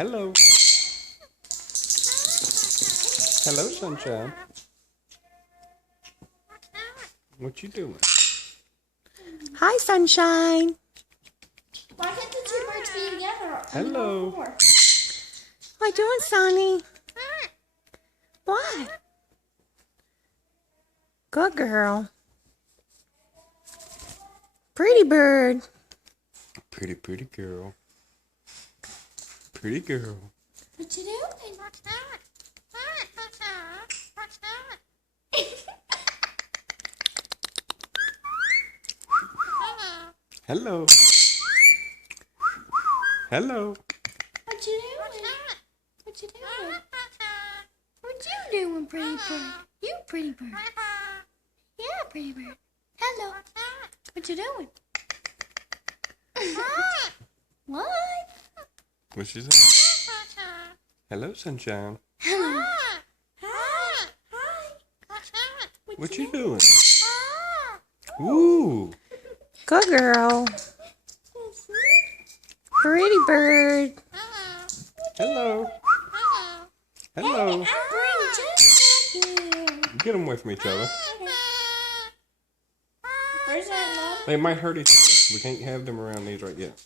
Hello. Hello, sunshine. What you doing? Hi, sunshine. Why can't the two birds be together? Hello. What you doing, Sonny? What? Good girl. Pretty bird. Pretty girl. Pretty girl. What you doing? Hello. Hello. What you doing? What you doing? What you doing, pretty bird? You pretty bird. Yeah, pretty bird. Hello. What you doing? What? What she say? Hello, sunshine. Hello. Hi. What you doing? Ooh. Good girl. Pretty bird. Hello. Hello. Bring Jess back here. Get them away from each other. Where's that love? They might hurt each other. We can't have them around these right yet.